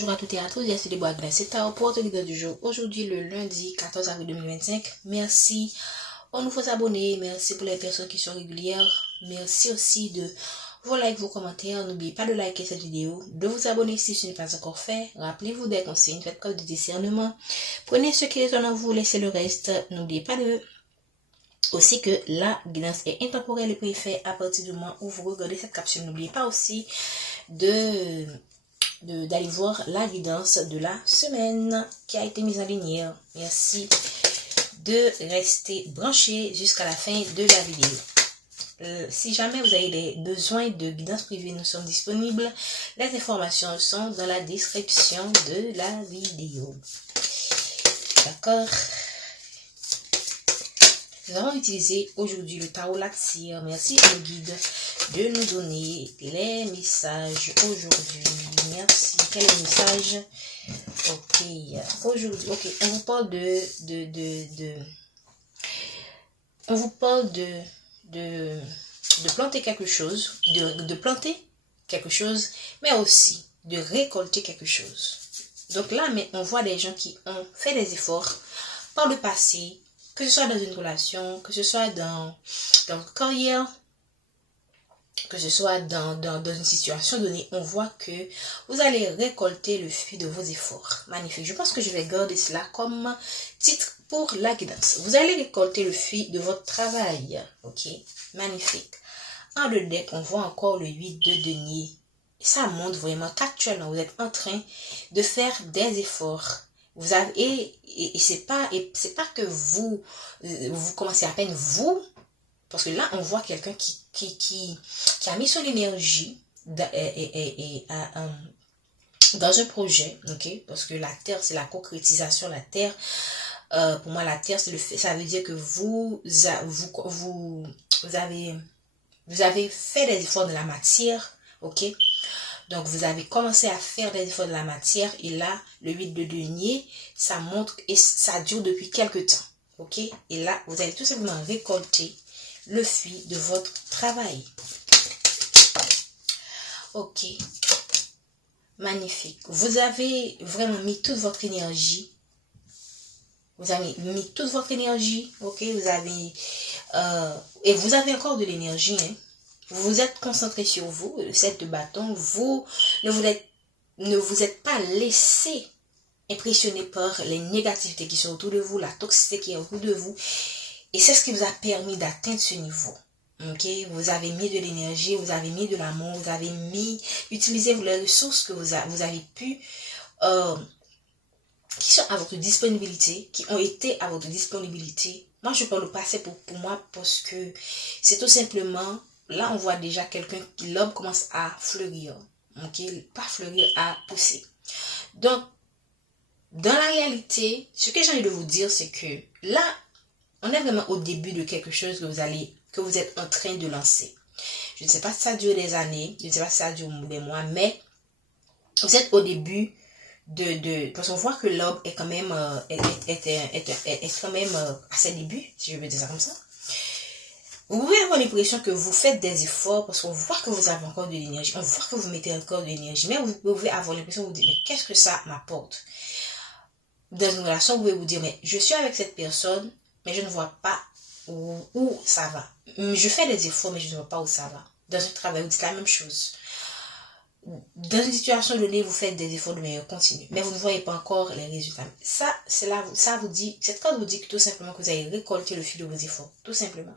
Bonjour à toutes et à tous, je suis Déborah Glace, c'est ta pour leader du jour. Aujourd'hui, le lundi 14 avril 2025. Merci aux nouveaux abonnés, merci pour les personnes qui sont régulières. Merci aussi de vos likes, vos commentaires. N'oubliez pas de liker cette vidéo, de vous abonner si ce n'est pas encore fait. Rappelez-vous des consignes, faites preuve de discernement. Prenez ce qui résonne en vous, laissez le reste. N'oubliez pas aussi que la guidance est intemporelle et préfet à partir du moment où vous regardez cette capsule. N'oubliez pas aussi d'aller voir la guidance de la semaine qui a été mise en ligne. Merci de rester branché jusqu'à la fin de la vidéo. Si jamais vous avez des besoins de guidance privée, nous sommes disponibles. Les informations sont dans la description de la vidéo. D'accord? Nous allons utiliser aujourd'hui le tarot Laxir. Merci au guide de nous donner les messages aujourd'hui. Merci. Quel est le message? Ok. Aujourd'hui, ok. On vous parle on vous parle de planter quelque chose, de planter quelque chose, mais aussi de récolter quelque chose. Donc là, mais on voit des gens qui ont fait des efforts par le passé, que ce soit dans une relation, que ce soit dans une carrière, que ce soit dans une situation donnée, on voit que vous allez récolter le fruit de vos efforts. Magnifique. Je pense que je vais garder cela comme titre pour la guidance. Vous allez récolter le fruit de votre travail. Ok? Magnifique. En le deck, on voit encore le 8 de denier. Ça montre vraiment qu'actuellement, vous êtes en train de faire des efforts. Vous avez, et c'est pas que vous commencez à peine vous, parce que là, on voit quelqu'un qui a mis son énergie dans un projet, ok? Parce que la terre, c'est la concrétisation. La terre, pour moi, la terre, c'est le fait. Ça veut dire que vous avez fait des efforts de la matière, ok? Donc, vous avez commencé à faire des efforts de la matière. Et là, le 8 de denier, ça montre et ça dure depuis quelques temps, ok? Et là, vous allez tout simplement récolter le fruit de votre travail. Ok. Magnifique. Vous avez vraiment mis toute votre énergie. Vous avez mis toute votre énergie. Ok. Vous avez... et vous avez encore de l'énergie. Hein. Vous vous êtes concentré sur vous. Le 7 de bâton. Vous ne vous êtes pas laissé impressionner par les négativités qui sont autour de vous. La toxicité qui est autour de vous. Et c'est ce qui vous a permis d'atteindre ce niveau. Ok, vous avez mis de l'énergie, vous avez mis de l'amour, vous avez utilisé les ressources que vous avez pu, qui sont à votre disponibilité, qui ont été à votre disponibilité. Moi, je parle au passé pour moi parce que c'est tout simplement, là, on voit déjà quelqu'un qui, l'homme commence à fleurir. Ok, pas fleurir, à pousser. Donc, dans la réalité, ce que j'ai envie de vous dire, c'est que là, on est vraiment au début de quelque chose que vous êtes en train de lancer. Je ne sais pas si ça dure des années, je ne sais pas si ça dure des mois, mais vous êtes au début parce qu'on voit que l'homme est quand même est quand même à ses débuts, si je veux dire ça comme ça. Vous pouvez avoir l'impression que vous faites des efforts parce qu'on voit que vous avez encore de l'énergie, on voit que vous mettez encore de l'énergie, mais vous pouvez avoir l'impression de vous dire, mais qu'est-ce que ça m'apporte? Dans une relation, vous pouvez vous dire, mais je suis avec cette personne, mais je ne vois pas où ça va. Je fais des efforts, mais je ne vois pas où ça va. Dans un travail, vous dites la même chose. Dans une situation donnée, vous faites des efforts de meilleur continu, mais vous ne voyez pas encore les résultats. Ça, vous dit, cette carte vous dit que tout simplement que vous allez récolter le fruit de vos efforts. Tout simplement.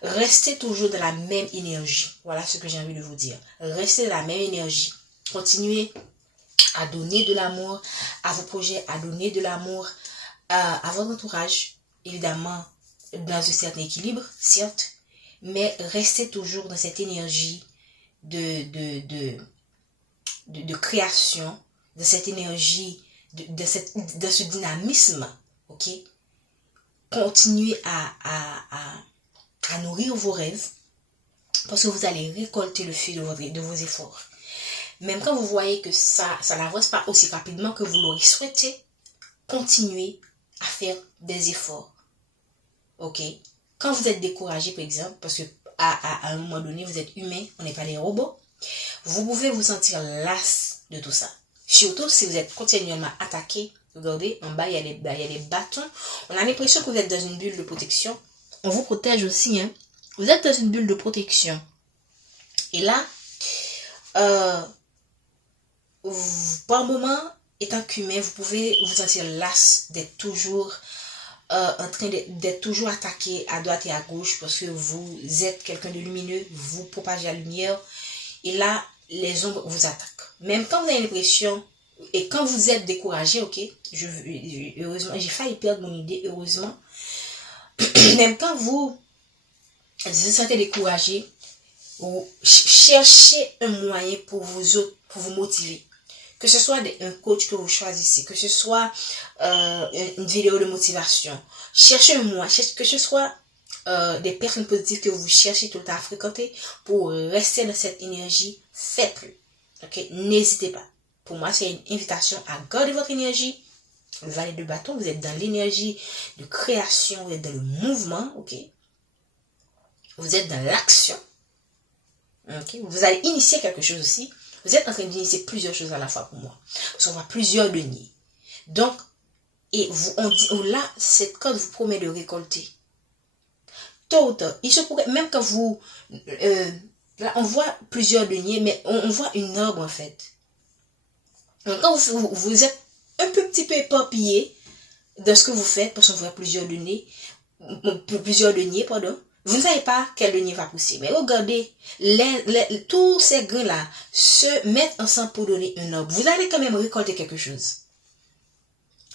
Restez toujours dans la même énergie. Voilà ce que j'ai envie de vous dire. Restez dans la même énergie. Continuez à donner de l'amour à vos projets, à donner de l'amour à votre entourage, évidemment dans un certain équilibre, certes, mais restez toujours dans cette énergie de création, de cette énergie, de ce dynamisme, ok? Continuez à nourrir vos rêves, parce que vous allez récolter le fruit de vos efforts. Même quand vous voyez que ça n'avance pas aussi rapidement que vous l'aurez souhaité, continuez à faire des efforts. Ok? Quand vous êtes découragé, par exemple, parce que à un moment donné, vous êtes humain, on n'est pas des robots, vous pouvez vous sentir las de tout ça. Surtout si vous êtes continuellement attaqué. Regardez, en bas, il y a les bâtons. On a l'impression que vous êtes dans une bulle de protection. On vous protège aussi, hein. Vous êtes dans une bulle de protection. Et là, par un moment, étant qu'humain, vous pouvez vous sentir las d'être toujours en train d'être toujours attaqué à droite et à gauche parce que vous êtes quelqu'un de lumineux, vous propagez la lumière. Et là, les ombres vous attaquent. Même quand vous avez l'impression, et quand vous êtes découragé, ok, heureusement, j'ai failli perdre mon idée, heureusement. Même quand vous vous sentez découragé, vous cherchez un moyen pour vous motiver. Que ce soit un coach que vous choisissez, que ce soit une vidéo de motivation. Cherchez un moyen, que ce soit des personnes positives que vous cherchez tout le temps à fréquenter pour rester dans cette énergie, faites-le. Ok, n'hésitez pas. Pour moi, c'est une invitation à garder votre énergie. Le valet de bâton, vous êtes dans l'énergie de création, vous êtes dans le mouvement, ok. Vous êtes dans l'action. Okay. Vous allez initier quelque chose aussi. Vous êtes en train d'initier plusieurs choses à la fois pour moi. Parce qu'on voit plusieurs deniers. Donc, et on dit, là, cette corde vous promet de récolter. Tôt ou tard, il se pourrait, même quand vous, là, on voit plusieurs deniers, mais on voit une arbre en fait. Donc, quand vous êtes un petit peu éparpillé dans ce que vous faites, parce qu'on voit plusieurs deniers, pardon, vous ne savez pas quel denier va pousser. Mais regardez, tous ces grains-là se mettent ensemble pour donner un arbre. Vous allez quand même récolter quelque chose.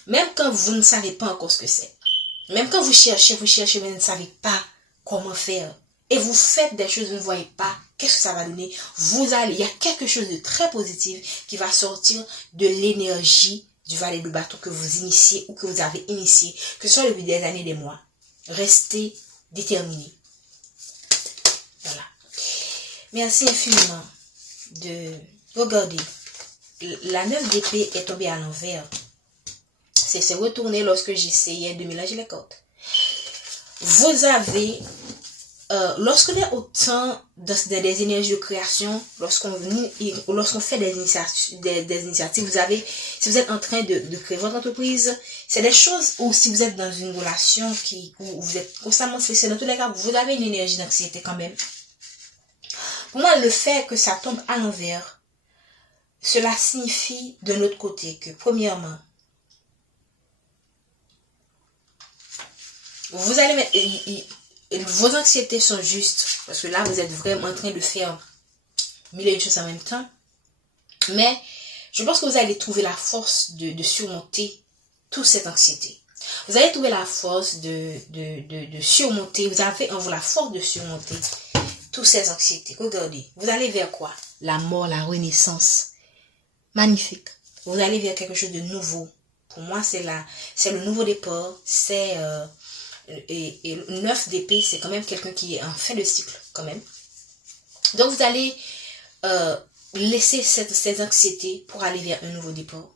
Même quand vous ne savez pas encore ce que c'est. Même quand vous cherchez, mais vous ne savez pas comment faire. Et vous faites des choses, vous ne voyez pas. Qu'est-ce que ça va donner? Il y a quelque chose de très positif qui va sortir de l'énergie du valet de bâton que vous initiez ou que vous avez initié, que ce soit depuis des années, des mois. Restez déterminé. Voilà. Merci infiniment de regarder. La 9 d'épée est tombée à l'envers. C'est retourné lorsque j'essayais de mélanger les cartes. Vous avez, lorsqu'on est autant dans des énergies de création, lorsqu'on fait des initiatives, si vous êtes en train de créer votre entreprise, c'est des choses où si vous êtes dans une relation où vous êtes constamment stressé, dans tous les cas, vous avez une énergie d'anxiété quand même. Pour moi, le fait que ça tombe à l'envers, cela signifie de notre côté que, premièrement, vous allez mettre, vos anxiétés sont justes, parce que là, vous êtes vraiment en train de faire mille et une choses en même temps. Mais, je pense que vous allez trouver la force de surmonter toute cette anxiété. Vous allez trouver la force de surmonter, vous avez en vous la force de surmonter toutes ces anxiétés. Regardez, vous allez vers quoi? La mort, la renaissance. Magnifique. Vous allez vers quelque chose de nouveau. Pour moi, c'est le nouveau départ. Et le 9 d'épée, c'est quand même quelqu'un qui est en fin de cycle, quand même. Donc, vous allez laisser ces anxiétés pour aller vers un nouveau départ.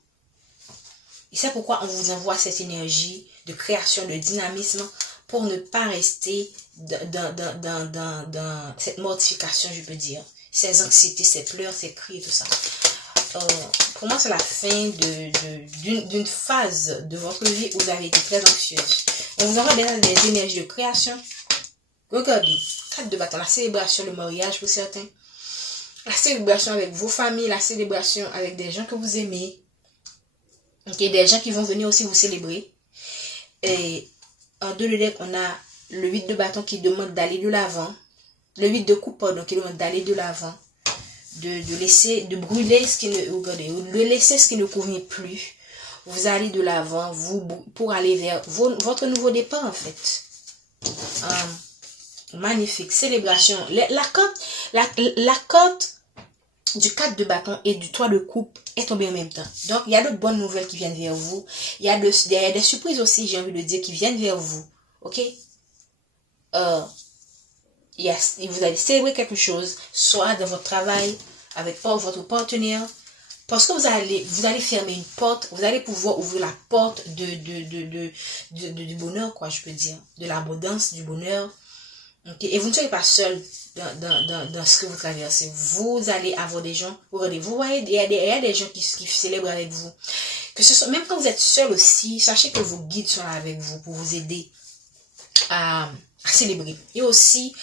Et c'est pourquoi on vous envoie cette énergie de création, de dynamisme, pour ne pas rester dans cette mortification, je peux dire. Ces anxiétés, ces pleurs, ces cris et tout ça. Pour moi, c'est la fin d'une phase de votre vie où vous avez été très anxieuse. On vous envoie des énergies de création. Regardez, 4 de bâton, la célébration, le mariage pour certains. La célébration avec vos familles, la célébration avec des gens que vous aimez. Okay, des gens qui vont venir aussi vous célébrer. Et en 2 de deck, on a le 8 de bâton qui demande d'aller de l'avant. Le 8 de coupe, pardon, qui demande d'aller de l'avant. De brûler ce qui de laisser ce qui ne convient plus. Vous allez de l'avant, pour aller vers votre nouveau départ, en fait. Magnifique. Célébration. La corde du 4 de bâton et du 3 de coupe est tombée en même temps. Donc, il y a de bonnes nouvelles qui viennent vers vous. Il y a des surprises aussi, j'ai envie de dire, qui viennent vers vous. Ok? Vous allez célébrer quelque chose, soit dans votre travail, avec votre partenaire, parce que vous allez fermer une porte, vous allez pouvoir ouvrir la porte du bonheur, quoi, je peux dire, de l'abondance, du bonheur, Okay? Et vous ne serez pas seul dans ce que vous traversez. Vous allez avoir des gens, regardez, vous voyez, il y a des gens qui célèbrent avec vous. Que ce soit, même quand vous êtes seul aussi, sachez que vos guides sont là avec vous pour vous aider à célébrer. Et aussi,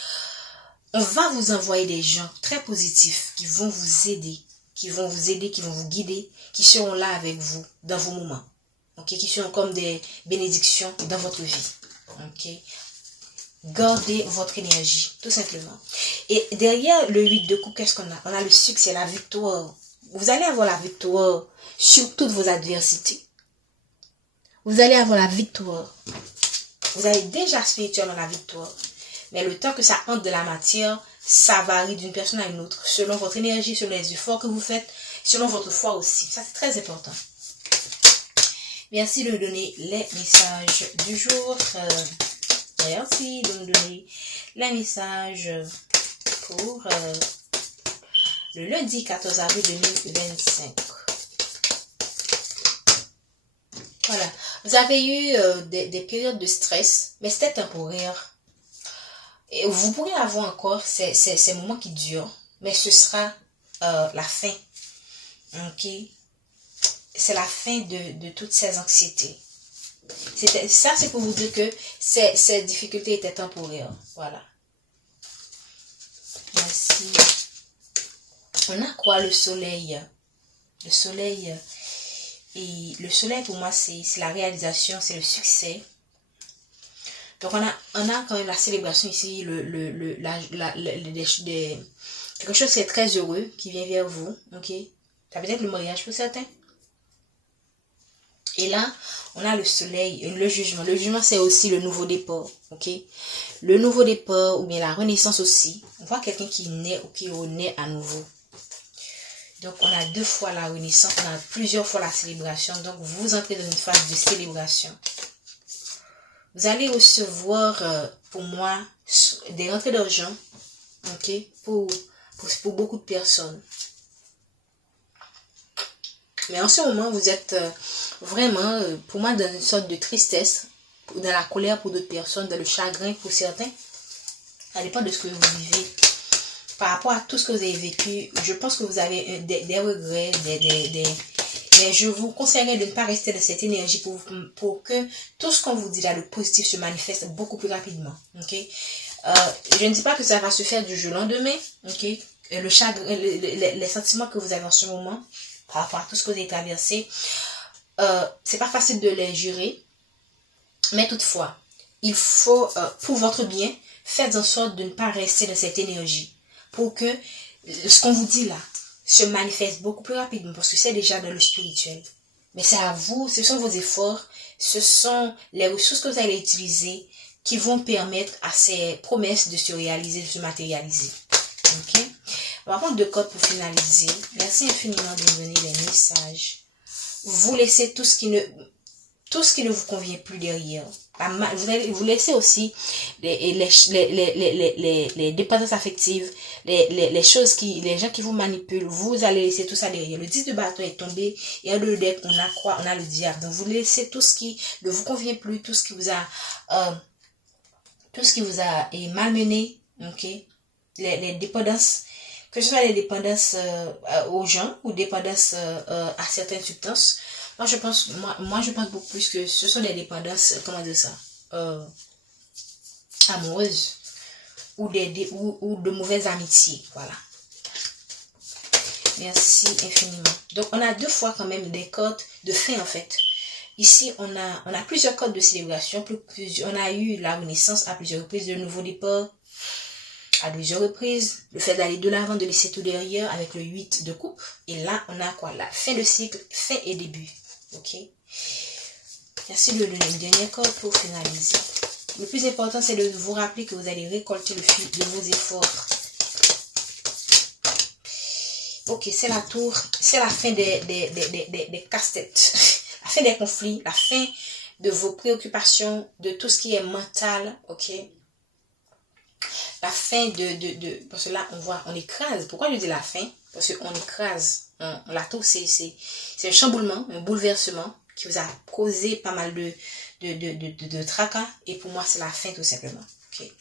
on va vous envoyer des gens très positifs qui vont vous aider, qui vont vous guider, qui seront là avec vous dans vos moments. Okay? Qui seront comme des bénédictions dans votre vie. Okay? Gardez votre énergie, tout simplement. Et derrière le 8 de coupe, qu'est-ce qu'on a? On a le succès, la victoire. Vous allez avoir la victoire sur toutes vos adversités. Vous allez avoir la victoire. Vous avez déjà spirituellement la victoire. Mais le temps que ça entre de la matière, ça varie d'une personne à une autre. Selon votre énergie, selon les efforts que vous faites, selon votre foi aussi. Ça, c'est très important. Merci de me donner les messages du jour. Merci de me donner les messages pour le lundi 14 avril 2025. Voilà. Vous avez eu des périodes de stress, mais c'était temporaire. Et vous pourrez avoir encore ces moments qui durent, mais ce sera la fin. Ok? C'est la fin de toutes ces anxiétés. Ça, c'est pour vous dire que ces difficultés étaient temporaires. Voilà. Merci. On a quoi? Le soleil. Le soleil. Et le soleil, pour moi, c'est la réalisation, c'est le succès. Donc, on a quand même la célébration ici, quelque chose qui est très heureux, qui vient vers vous. Ok? Ça peut être le mariage pour certains. Et là, on a le soleil, le jugement. Le jugement, c'est aussi le nouveau départ. Ok? Le nouveau départ, ou bien la renaissance aussi. On voit quelqu'un qui naît ou qui renaît à nouveau. Donc, on a 2 fois la renaissance, on a plusieurs fois la célébration. Donc, vous entrez dans une phase de célébration. Vous allez recevoir, pour moi, des rentrées d'argent, ok, pour beaucoup de personnes. Mais en ce moment, vous êtes vraiment, pour moi, dans une sorte de tristesse, dans la colère pour d'autres personnes, dans le chagrin pour certains. Ça dépend de ce que vous vivez. Par rapport à tout ce que vous avez vécu, je pense que vous avez des regrets, mais je vous conseillerais de ne pas rester dans cette énergie pour que tout ce qu'on vous dit là, le positif, se manifeste beaucoup plus rapidement. Ok? Je ne dis pas que ça va se faire du jour au lendemain. Ok? Le chagrin, les sentiments que vous avez en ce moment, par rapport à tout ce que vous avez traversé, c'est pas facile de les gérer. Mais toutefois, il faut, pour votre bien, faites en sorte de ne pas rester dans cette énergie. Pour que ce qu'on vous dit là se manifeste beaucoup plus rapidement, parce que c'est déjà dans le spirituel. Mais c'est à vous, ce sont vos efforts, ce sont les ressources que vous allez utiliser qui vont permettre à ces promesses de se réaliser, de se matérialiser. Ok? On va prendre 2 codes pour finaliser. Merci infiniment de me donner les messages. Vous laissez tout ce qui ne vous convient plus derrière. Vous laissez aussi les dépendances affectives, les gens qui vous manipulent. Vous allez laisser tout ça derrière. Le 10 de bâton est tombé et dans le deck, on a quoi? On a le diable. Donc, vous laissez tout ce qui ne vous convient plus, tout ce qui vous a malmené. Ok? Les dépendances, que ce soit les dépendances aux gens ou dépendances à certaines substances. Moi, je pense beaucoup plus que ce sont des dépendances, comment dire ça, amoureuses ou de mauvaises amitiés. Voilà. Merci infiniment. Donc, on a 2 fois quand même des codes de fin, en fait. Ici, on a plusieurs codes de célébration. On a eu la renaissance à plusieurs reprises, le nouveau départ à plusieurs reprises, le fait d'aller de l'avant, de laisser tout derrière avec le 8 de coupe. Et là, on a quoi? La fin de cycle, fin et début. Ok? Merci de donner une dernière corde pour finaliser. Le plus important, c'est de vous rappeler que vous allez récolter le fruit de vos efforts. Ok, c'est la tour, c'est la fin des casse-têtes, la fin des conflits, la fin de vos préoccupations, de tout ce qui est mental, ok? La fin parce que là, on écrase. Pourquoi je dis la fin? Parce qu'on écrase. La tour, c'est un chamboulement, un bouleversement qui vous a causé pas mal de tracas. Et pour moi, c'est la fin tout simplement. Okay?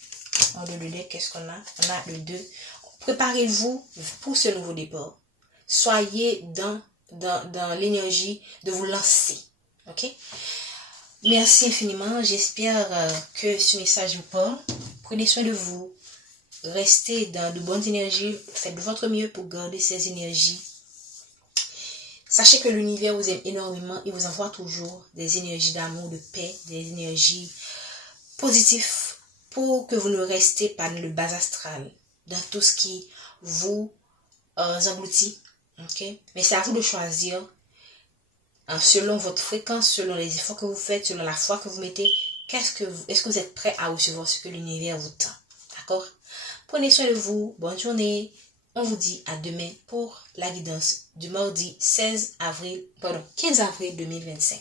En 2 de deck, qu'est-ce qu'on a? On a le 2. Préparez-vous pour ce nouveau départ. Soyez dans l'énergie de vous lancer. Ok? Merci infiniment. J'espère que ce message vous parle. Prenez soin de vous. Restez dans de bonnes énergies. Faites de votre mieux pour garder ces énergies. Sachez que l'univers vous aime énormément. Il vous envoie toujours des énergies d'amour, de paix, des énergies positives pour que vous ne restez pas dans le bas astral, dans tout ce qui vous engloutit. Okay? Mais c'est à vous de choisir selon votre fréquence, selon les efforts que vous faites, selon la foi que vous mettez. Est-ce que vous êtes prêt à recevoir ce que l'univers vous tend? D'accord? Prenez soin de vous. Bonne journée. On vous dit à demain pour la guidance du mardi 15 avril 2025.